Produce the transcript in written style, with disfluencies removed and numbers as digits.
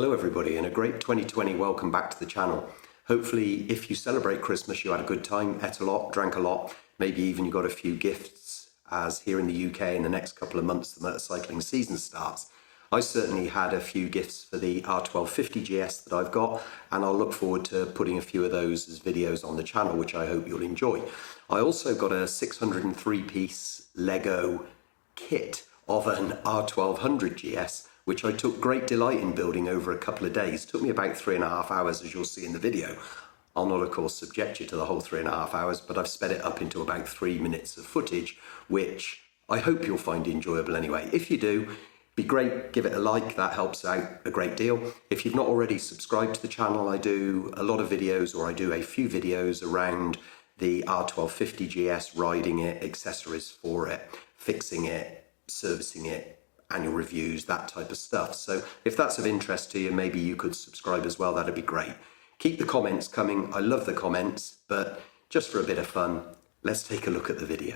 Hello everybody, and a great 2020 welcome back to the channel. Hopefully if you celebrate Christmas you had a good time, ate a lot, drank a lot, maybe even you got a few gifts, as here in the UK in the next couple of months the motorcycling season starts. I certainly had a few gifts for the R1200GS that I've got, and I'll look forward to putting a few of those as videos on the channel, which I hope you'll enjoy. I also got a 603-piece Lego kit of an R1200GS, which I took great delight in building over a couple of days. It took me about 3.5 hours, as you'll see in the video. I'll not, of course, subject you to the whole 3.5 hours, but I've sped it up into about 3 minutes of footage, which I hope you'll find enjoyable anyway. If you do, be great, give it a like, that helps out a great deal. If you've not already subscribed to the channel, I do a lot of videos, or I do a few videos around the R1200GS, riding it, accessories for it, fixing it, servicing it, annual reviews, that type of stuff. So if that's of interest to you, maybe you could subscribe as well, that'd be great. Keep the comments coming, I love the comments, but just for a bit of fun, let's take a look at the video.